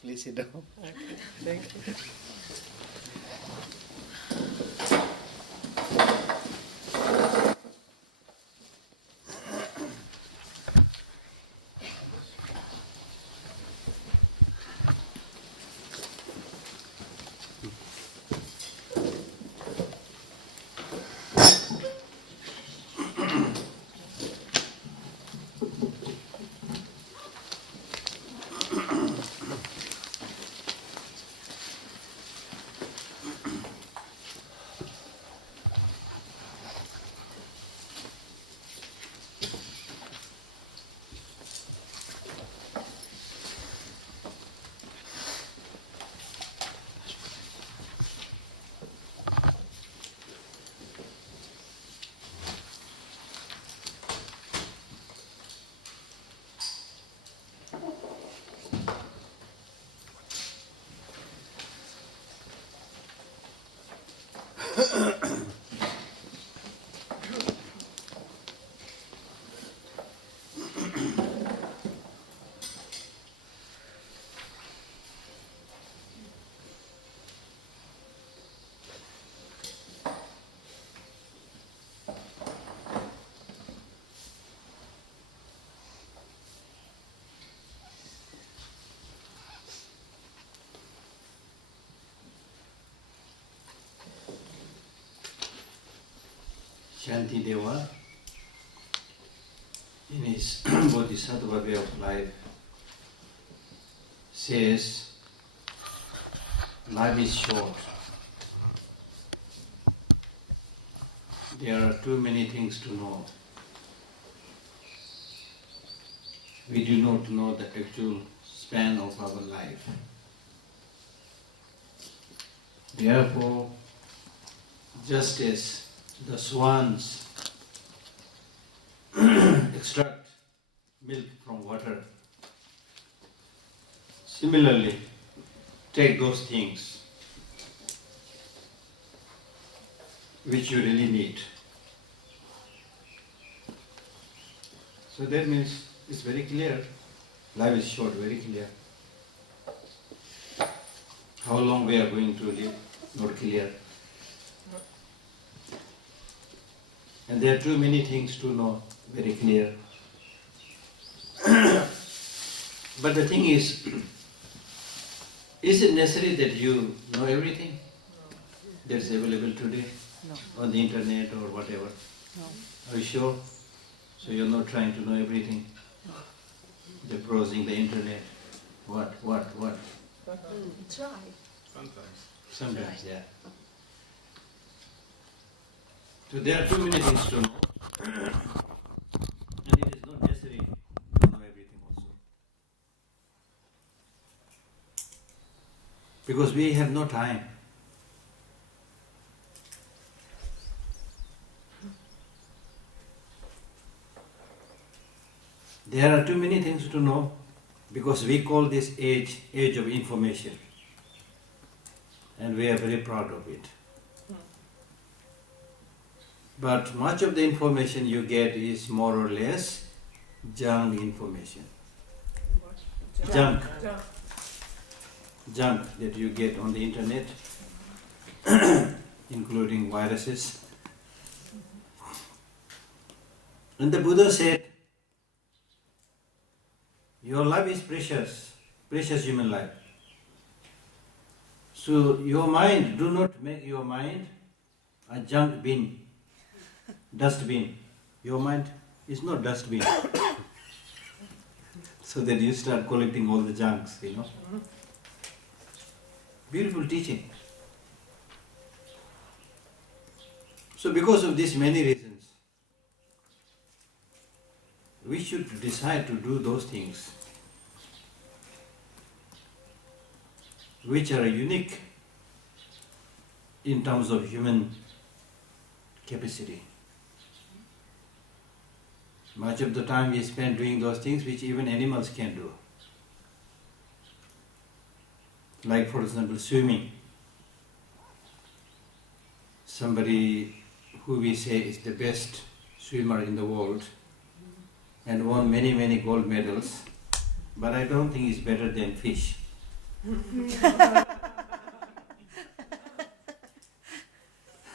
Please sit down. Okay, thank you. Shanti Deva, in his Bodhisattva way of life, says, life is short. There are too many things to know. We do not know the actual span of our life. Therefore, just as the swans extract milk from water, similarly, take those things which you really need. So that means it's very clear. Life is short, very clear. How long we are going to live, not clear. And there are too many things to know, very clear. But the thing is it necessary that you know everything that's available today on the internet or whatever? No. Are you sure? So you're not trying to know everything? You're browsing the internet. What? Try. Sometimes, yeah. So there are too many things to know, and it is not necessary to know everything also. Because we have no time. There are too many things to know because we call this age of information, and we are very proud of it. But much of the information you get is more or less junk information. Junk that you get on the internet, including viruses. And the Buddha said, your life is precious human life. So your mind, do not make your mind a junk bin. Dustbin. Your mind is not dustbin. So that you start collecting all the junks, Beautiful teaching. So because of these many reasons, we should decide to do those things which are unique in terms of human capacity. Much of the time we spend doing those things which even animals can do. Like, for example, swimming. Somebody who we say is the best swimmer in the world and won many gold medals, but I don't think he's better than fish.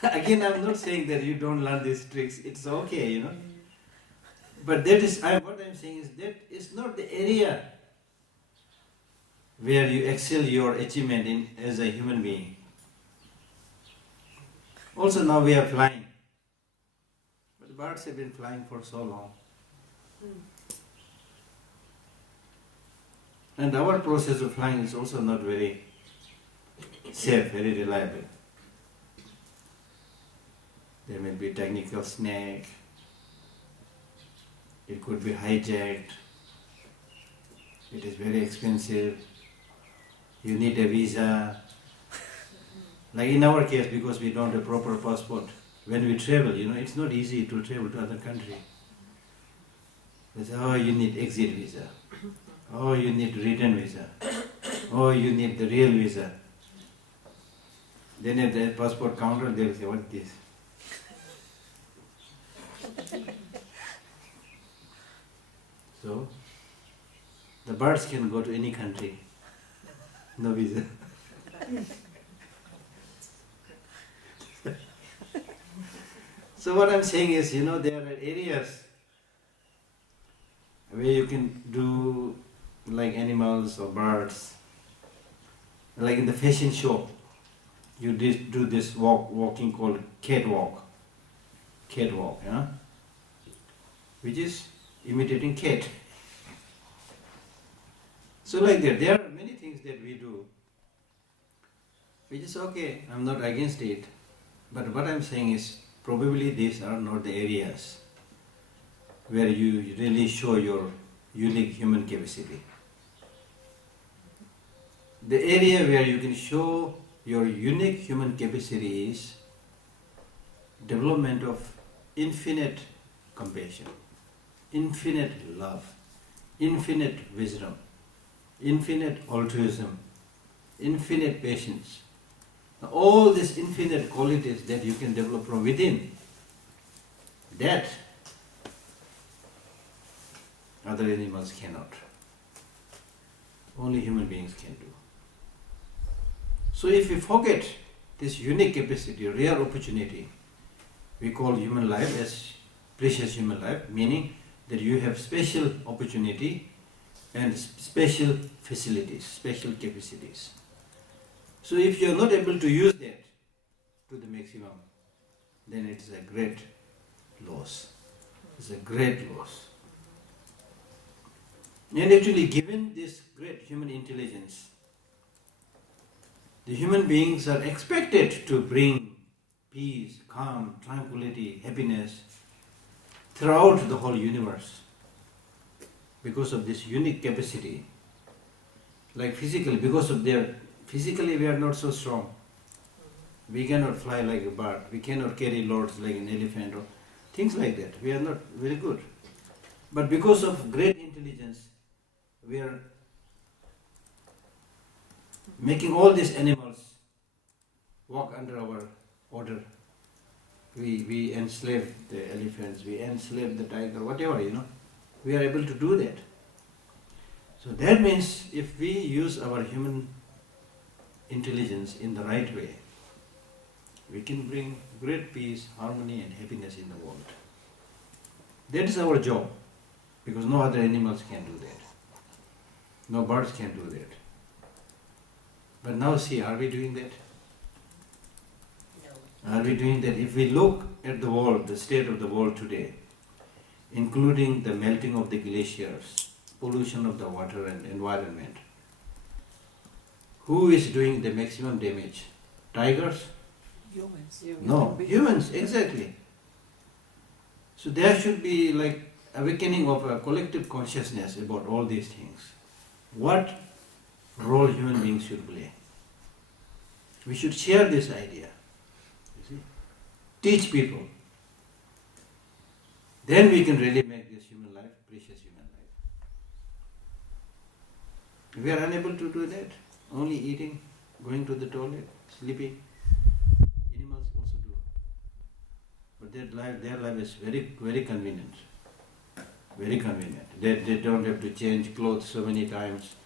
Again, I'm not saying that you don't learn these tricks. It's okay, But that is, what I'm saying is that is not the area where you excel your achievement in as a human being. Also now we are flying. But birds have been flying for so long. And our process of flying is also not very safe, very reliable. There may be technical snag. It could be hijacked. It is very expensive. You need a visa. Like in our case, because we don't have proper passport, when we travel, it's not easy to travel to other country. They say, oh, you need exit visa. Oh, you need return visa. Oh, you need the real visa. Then at the passport counter, they'll say, what is this? So, the birds can go to any country, no visa. So what I'm saying is, there are areas where you can do like animals or birds. Like in the fashion show, you do this walking called catwalk, which is imitating cat. So like that, there are many things that we do, which is okay, I'm not against it, but what I'm saying is, probably these are not the areas where you really show your unique human capacity. The area where you can show your unique human capacity is development of infinite compassion, infinite love, infinite wisdom, infinite altruism, infinite patience. All these infinite qualities that you can develop from within, that other animals cannot. Only human beings can do. So if we forget this unique capacity, rare opportunity, we call human life as precious human life, meaning that you have special opportunity and special facilities, special capacities. So if you are not able to use that to the maximum, then it is a great loss. It's a great loss. And actually, given this great human intelligence, the human beings are expected to bring peace, calm, tranquility, happiness throughout the whole universe because of this unique capacity. Like physically, because of their physically we are not so strong. We cannot fly like a bird. We cannot carry loads like an elephant or things like that. We are not very good. But because of great intelligence, we are making all these animals walk under our order. We enslave the elephants, we enslave the tiger, whatever, we are able to do that. So that means if we use our human intelligence in the right way, we can bring great peace, harmony and happiness in the world. That is our job, because no other animals can do that. No birds can do that. But now see, are we doing that? No. Are we doing that? If we look at the world, the state of the world today, including the melting of the glaciers, pollution of the water and environment, who is doing the maximum damage? Tigers? Humans. No, humans, exactly. So there should be like awakening of a collective consciousness about all these things. What role human beings should play? We should share this idea. You see? Teach people. Then we can really make this human life precious human life. We are unable to do that. Only eating, going to the toilet, sleeping. Animals also do. But their life is very, very convenient. Very convenient. They don't have to change clothes so many times.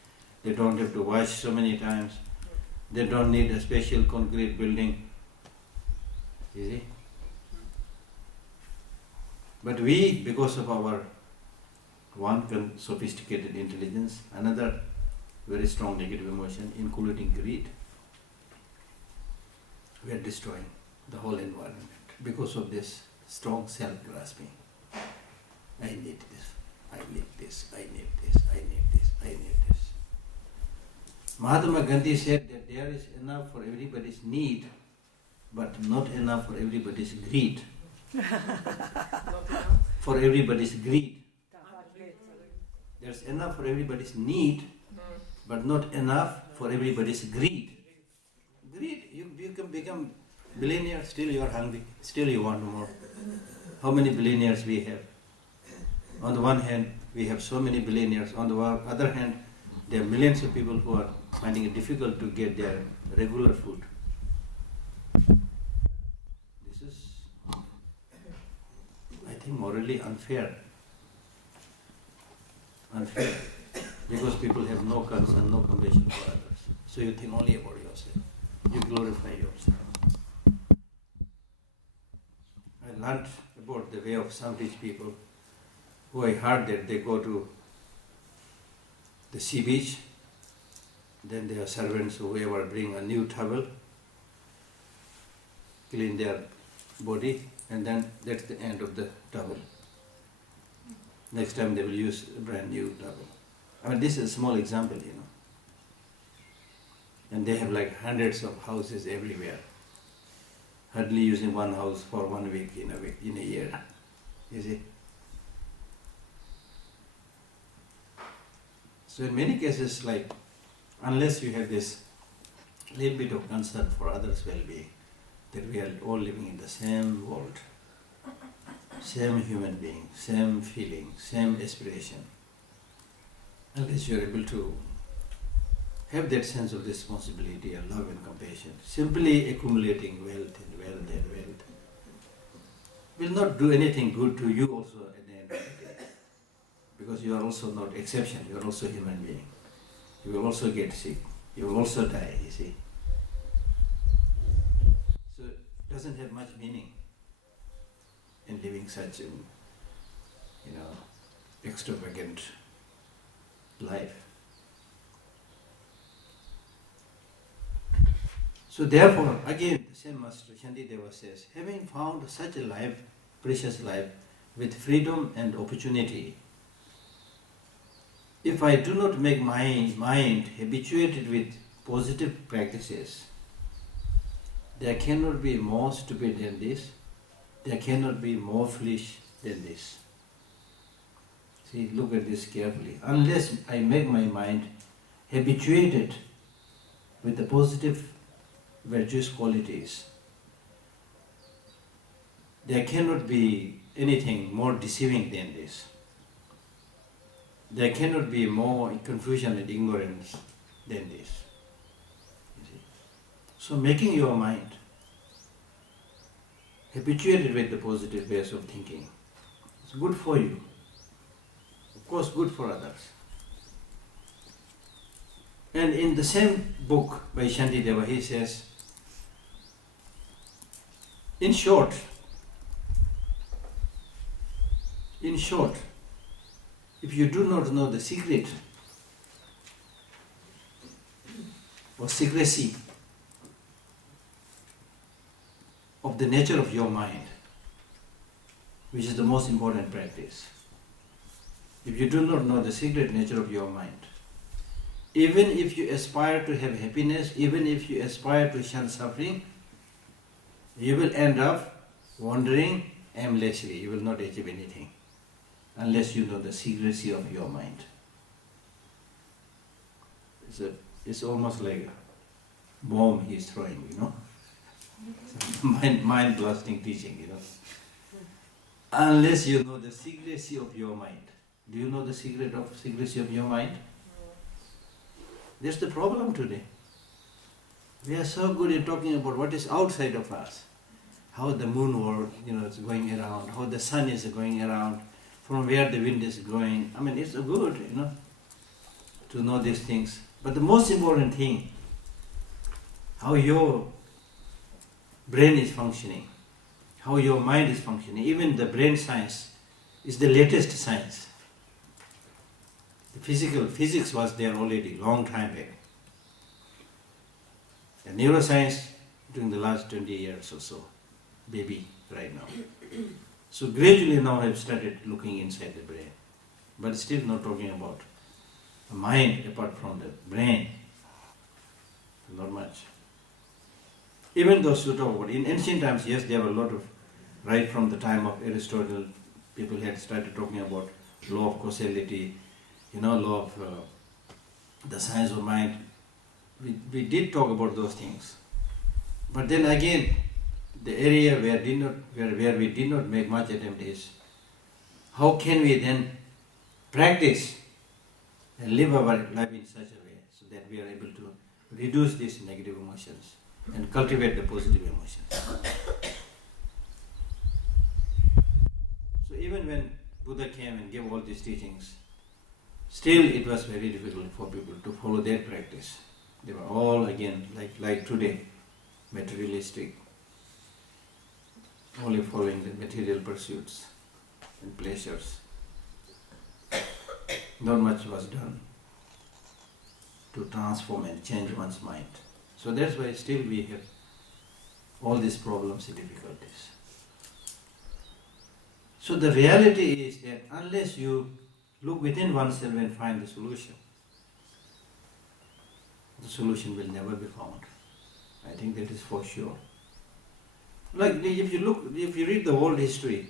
They don't have to wash so many times. They don't need a special concrete building. You see? But we, because of our one sophisticated intelligence, another very strong negative emotion, including greed, we are destroying the whole environment because of this strong self-grasping. I need this, I need this, I need this, I need this, I need this. Mahatma Gandhi said that there is enough for everybody's need, but not enough for everybody's greed. Not enough. For everybody's greed. There's enough for everybody's need, but not enough for everybody's greed. Greed, you can become billionaire, still you are hungry, still you want more. How many billionaires we have? On the one hand, we have so many billionaires. On the other hand, there are millions of people who are finding it difficult to get their regular food. This is, I think, morally unfair. Unfair. Because people have no concern, no compassion for others. So you think only about yourself. You glorify yourself. I learned about the way of some rich people who I heard that they go to the sea beach, then their servants or whoever bring a new towel, clean their body, and then that's the end of the towel. Next time they will use a brand new towel. I mean, this is a small example, you know. And they have like hundreds of houses everywhere. Hardly using one house for 1 week in a year. You see? So in many cases, like, unless you have this little bit of concern for others' well-being, that we are all living in the same world, same human being, same feeling, same aspiration, unless you are able to have that sense of responsibility and love and compassion, simply accumulating wealth and wealth and wealth will not do anything good to you also at the end of the day. Because you are also not exception, you are also a human being. You will also get sick, you will also die, you see. So it doesn't have much meaning in living such an, extravagant life. So therefore, again, the same Master Shantideva says, having found such a life, precious life, with freedom and opportunity, if I do not make my mind habituated with positive practices, there cannot be more stupid than this, there cannot be more foolish than this. See, look at this carefully. Unless I make my mind habituated with the positive virtuous qualities, there cannot be anything more deceiving than this. There cannot be more confusion and ignorance than this. You see? So making your mind habituated with the positive ways of thinking is good for you. Of course, good for others. And in the same book by Shantideva, he says, in short, if you do not know the secret or secrecy of the nature of your mind, which is the most important practice, if you do not know the secret nature of your mind, even if you aspire to have happiness, even if you aspire to shun suffering, you will end up wandering aimlessly. You will not achieve anything unless you know the secrecy of your mind. It's almost like a bomb he is throwing, mind blasting teaching, Unless you know the secrecy of your mind. Do you know the secrecy of your mind? That's the problem today. We are so good at talking about what is outside of us, how the moon world, is going around, how the sun is going around, from where the wind is blowing. I mean, it's good, to know these things. But the most important thing, how your brain is functioning, how your mind is functioning. Even the brain science is the latest science. The physics was there already, long time back. The neuroscience during the last 20 years or so, baby right now. So gradually now I've started looking inside the brain, but still not talking about the mind apart from the brain. Not much. Even those who talk about, in ancient times, yes, there were a lot of, right from the time of Aristotle, people had started talking about law of causality, law of the science of mind. We did talk about those things. But then again, the area where we did not make much attempt is, how can we then practice and live our life in such a way so that we are able to reduce these negative emotions and cultivate the positive emotions. So even when Buddha came and gave all these teachings, still it was very difficult for people to follow their practice. They were all again, like today, materialistic, only following the material pursuits and pleasures. Not much was done to transform and change one's mind. So that's why still we have all these problems and difficulties. So the reality is that unless you look within oneself and find the solution will never be found. I think that is for sure. Like if you read the world history,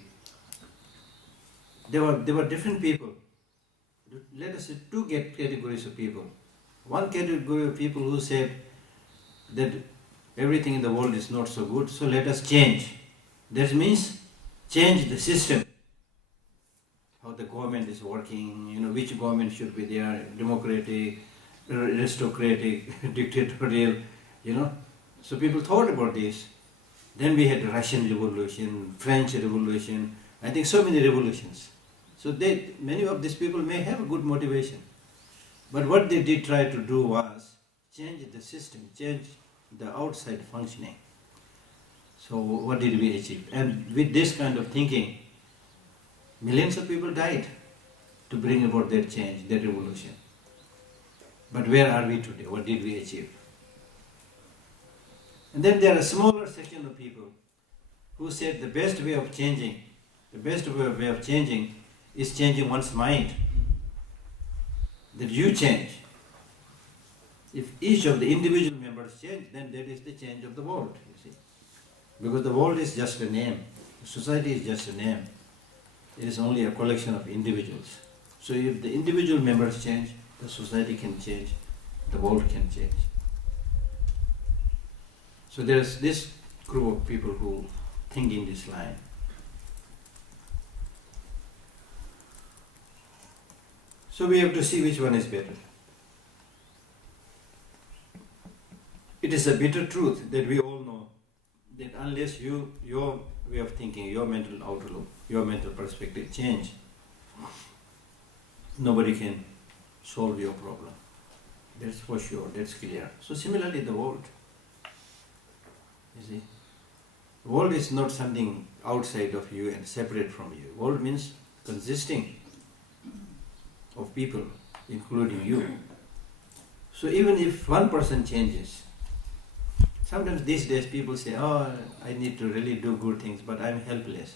there were different people. Let us say two categories of people. One category of people who said that everything in the world is not so good, so let us change. That means change the system, how the government is working, which government should be there, democratic, aristocratic, dictatorial, So people thought about this. Then we had the Russian Revolution, French Revolution, I think so many revolutions. So many of these people may have a good motivation. But what they did try to do was change the system, change the outside functioning. So what did we achieve? And with this kind of thinking, millions of people died to bring about their change, their revolution. But where are we today? What did we achieve? And then there are a smaller section of people who said the best way of changing is changing one's mind. That you change. If each of the individual members change, then that is the change of the world, you see. Because the world is just a name. Society is just a name. It is only a collection of individuals. So if the individual members change, the society can change, the world can change. So there is this group of people who think in this line. So we have to see which one is better. It is a bitter truth that we all know that unless your way of thinking, your mental outlook, your mental perspective change, nobody can solve your problem. That's for sure, that's clear. So similarly the world. You see, the world is not something outside of you and separate from you. World means consisting of people, including you. So even if one person changes, sometimes these days people say, oh, I need to really do good things, but I'm helpless.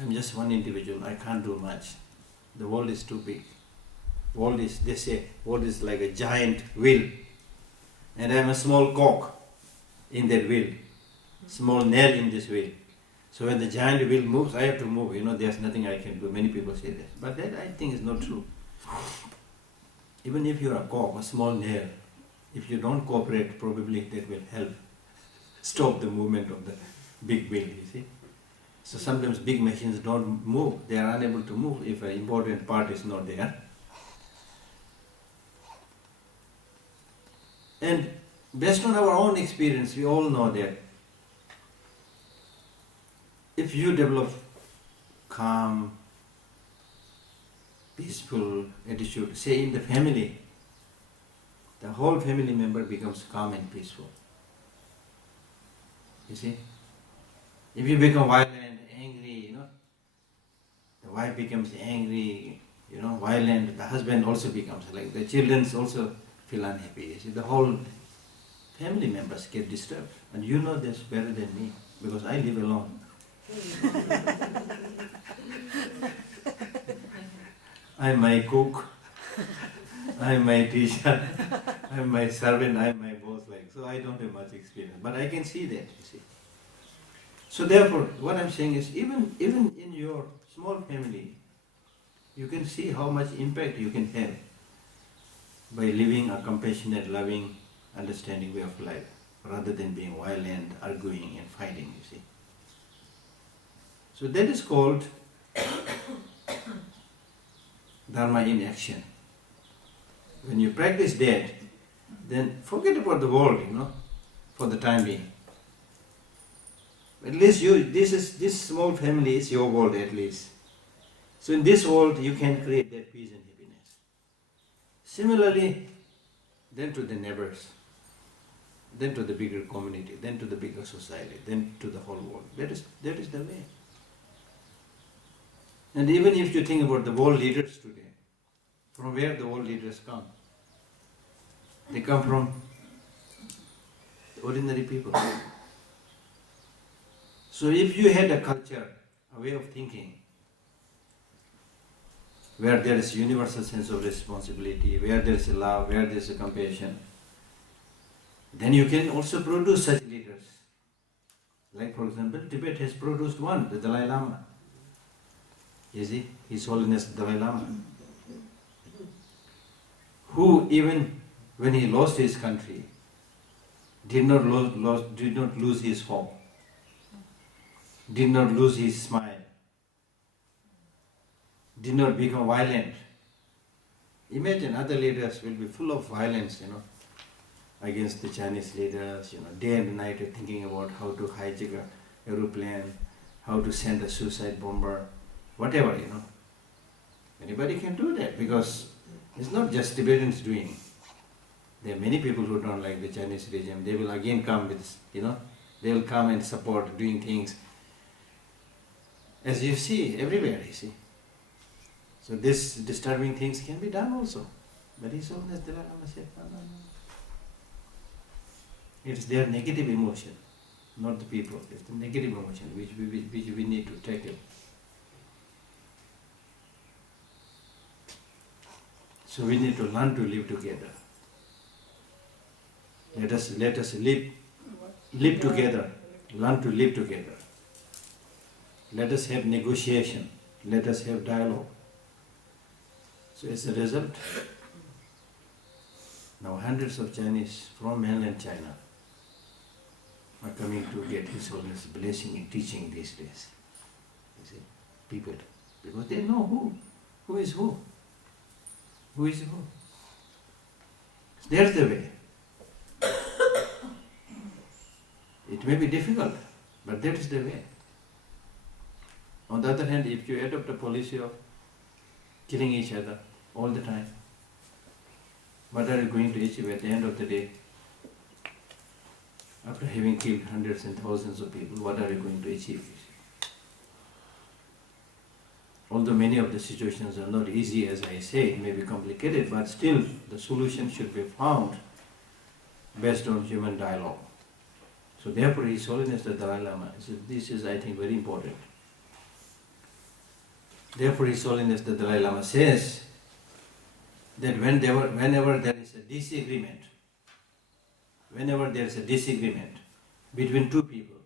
I'm just one individual, I can't do much. The world is too big. They say, world is like a giant wheel, and I'm a small cog in that wheel, small nail in this wheel. So when the giant wheel moves, I have to move, there's nothing I can do. Many people say that. But that I think is not true. Even if you're a cog, a small nail, if you don't cooperate, probably that will help stop the movement of the big wheel, you see. So sometimes big machines don't move. They are unable to move if an important part is not there. And based on our own experience, we all know that if you develop calm, peaceful attitude, say in the family, the whole family member becomes calm and peaceful. You see? If you become violent, angry, the wife becomes angry, violent, the husband also becomes like, the children also feel unhappy. You see, the whole family members get disturbed. And you know this better than me, because I live alone. I'm my cook, I'm my teacher, I'm my servant, I'm my boss, so I don't have much experience. But I can see that, you see. So therefore, what I'm saying is, even in your small family, you can see how much impact you can have by living a compassionate, loving, understanding way of life, rather than being violent, arguing and fighting, you see. So that is called Dharma in action. When you practice that, then forget about the world, for the time being. At least this small family is your world at least. So in this world you can create that peace and happiness. Similarly, then to the neighbors, then to the bigger community, then to the bigger society, then to the whole world. That is the way. And even if you think about the world leaders today, from where the world leaders come? They come from ordinary people. So if you had a culture, a way of thinking, where there is universal sense of responsibility, where there is a love, where there is a compassion, then you can also produce such leaders. Like for example, Tibet has produced one, the Dalai Lama. You see, His Holiness Dalai Lama, who even when he lost his country, did not lose his hope, did not lose his smile, did not become violent. Imagine other leaders will be full of violence, against the Chinese leaders, day and night thinking about how to hijack an aeroplane, how to send a suicide bomber, whatever, Anybody can do that, because it's not just Tibetans doing. There are many people who don't like the Chinese regime. They will again come with, they will come and support doing things. As you see, everywhere, you see. So these disturbing things can be done also. But His Holiness Dalai Lama said, no. It's their negative emotion, not the people. It's the negative emotion which we need to tackle. So we need to learn to live together. Let us live together, learn to live together. Let us have negotiation, let us have dialogue. So as a result, now hundreds of Chinese from mainland China are coming to get His Holiness blessing and teaching these days. You see, people, because they know who is who. Who is who? That's the way. It may be difficult, but that is the way. On the other hand, if you adopt a policy of killing each other all the time, what are you going to achieve at the end of the day? After having killed hundreds and thousands of people, what are you going to achieve? Although many of the situations are not easy, as I say, it may be complicated, but still the solution should be found based on human dialogue. So therefore His Holiness the Dalai Lama, this is I think very important. Therefore His Holiness the Dalai Lama says that whenever there is a disagreement, between two people,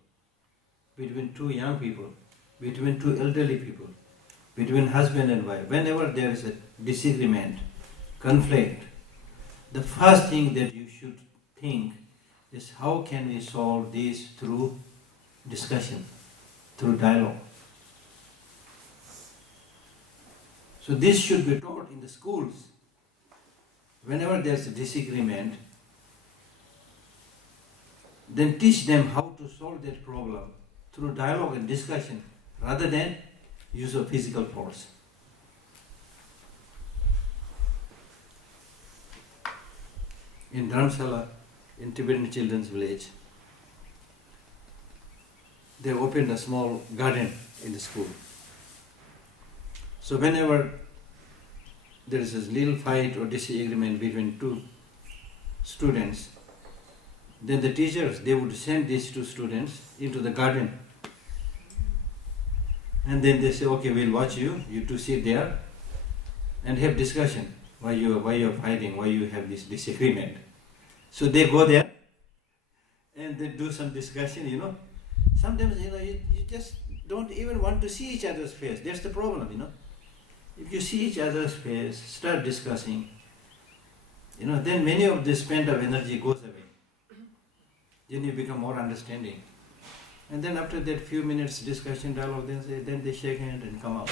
between two young people, between two elderly people, between husband and wife, whenever there is a disagreement, conflict, the first thing that you should think is how can we solve this through discussion, through dialogue. So this should be taught in the schools. Whenever there is a disagreement, then teach them how to solve that problem through dialogue and discussion rather than use of physical force. in Dharamsala, in Tibetan children's village, they opened a small garden in the school. So whenever there is a little fight or disagreement between two students, then the teachers, they would send these two students into the garden. And then they say, okay, we'll watch you, you two sit there and have discussion. Why you're fighting, why you have this disagreement. So they go there and they do some discussion, Sometimes, you just don't even want to see each other's face. That's the problem, If you see each other's face, start discussing, then many of this pent-up energy goes away. Then you become more understanding. And then after that few minutes discussion, dialogue, then they shake hands and come out.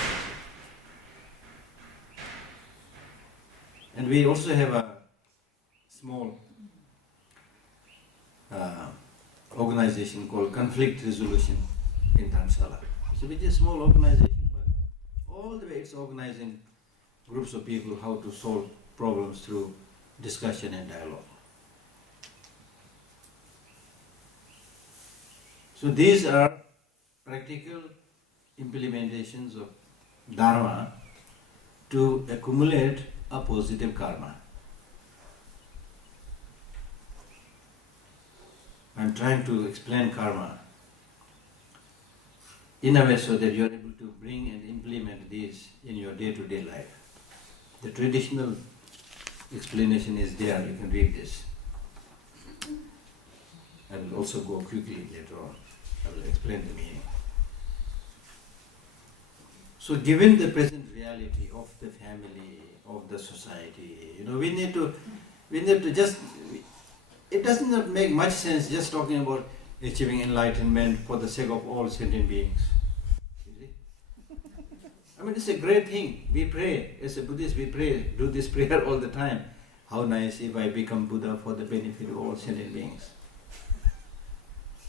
And we also have a small organization called Conflict Resolution in Dharamsala. So which is a small organization, but all the way it's organizing groups of people how to solve problems through discussion and dialogue. So these are practical implementations of Dharma to accumulate a positive karma. I am trying to explain karma in a way so that you are able to bring and implement these in your day-to-day life. The traditional explanation is there, you can read this. I will also go quickly later on. I will explain the meaning. So given the present reality of the family, of the society, we need to just, it does not make much sense just talking about achieving enlightenment for the sake of all sentient beings. You see? I mean, it's a great thing. We pray, as a Buddhist, we pray, do this prayer all the time. How nice if I become Buddha for the benefit of all sentient beings.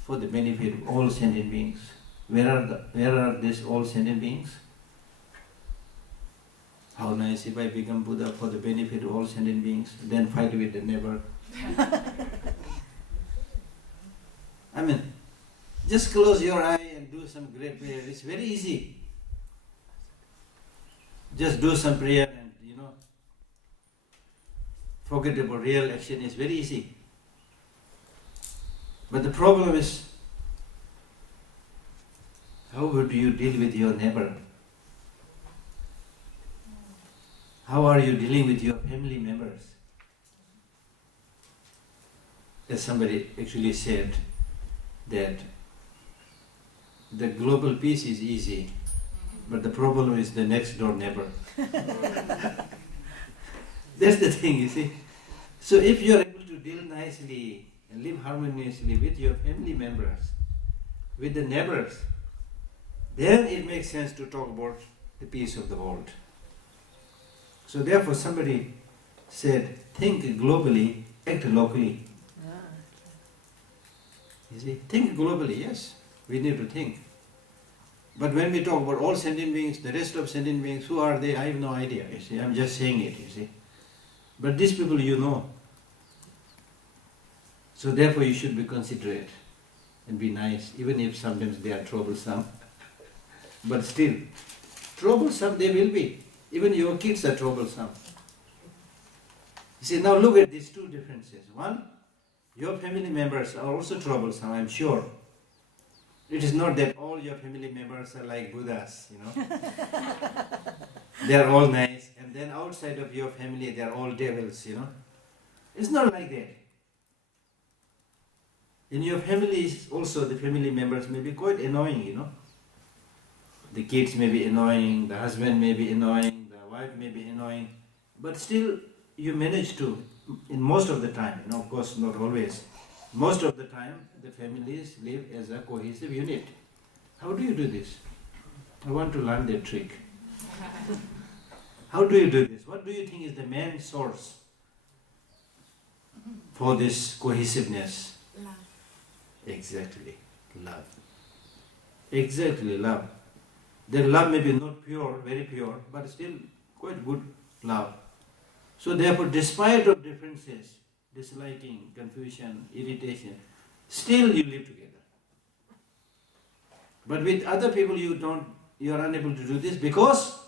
For the benefit of all sentient beings. Where are these all sentient beings? How nice if I become Buddha for the benefit of all sentient beings, then fight with the neighbor. I mean, just close your eye and do some great prayer. It's very easy. Just do some prayer and, forget about real action. It's very easy. But the problem is, how would you deal with your neighbor? How are you dealing with your family members? As somebody actually said that the global peace is easy, but the problem is the next door neighbor. That's the thing, you see. So if you are able to deal nicely and live harmoniously with your family members, with the neighbors, then it makes sense to talk about the peace of the world. So therefore somebody said, think globally, act locally. You see, think globally, yes, we need to think. But when we talk about all sentient beings, the rest of sentient beings, who are they? I have no idea, you see, I'm just saying it, you see. But these people you know. So therefore you should be considerate and be nice, even if sometimes they are troublesome. But still, troublesome they will be. Even your kids are troublesome. You see, now look at these two differences. One, your family members are also troublesome, I'm sure. It is not that all your family members are like Buddhas, They are all nice, and then outside of your family they are all devils, It's not like that. In your families also the family members may be quite annoying, The kids may be annoying, the husband may be annoying, the wife may be annoying, but still you manage to, in most of the time, of course not always, most of the time the families live as a cohesive unit. How do you do this? I want to learn that trick. How do you do this? What do you think is the main source for this cohesiveness? Love. Exactly, love. Exactly, love. Their love may be not pure, very pure, but still quite good love. So therefore, despite of differences, disliking, confusion, irritation, still you live together. But with other people you are unable to do this because